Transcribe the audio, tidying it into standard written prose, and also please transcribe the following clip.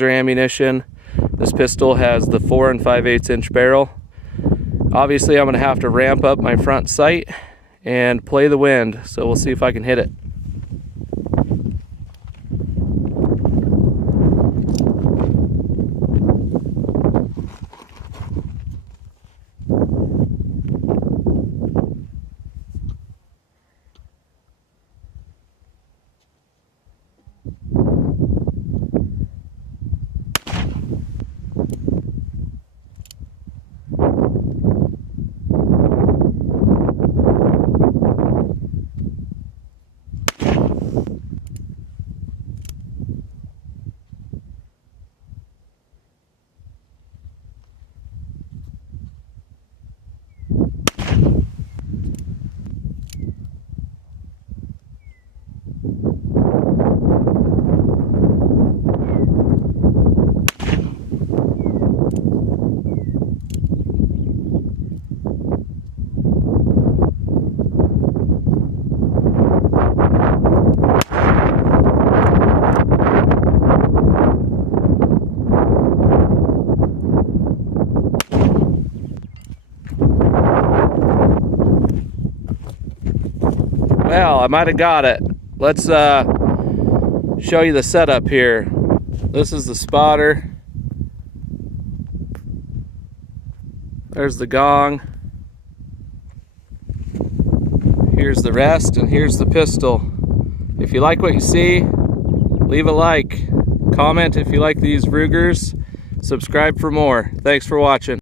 ammunition. This pistol has the 4 5/8 inch barrel. Obviously I'm going to have to ramp up my front sight and play the wind, so we'll see if I can hit it. Well, I might have got it. Let's show you the setup here. This is the spotter. There's the gong. Here's the rest, and here's the pistol. If you like what you see, leave a like. Comment if you like these Rugers. Subscribe for more. Thanks for watching.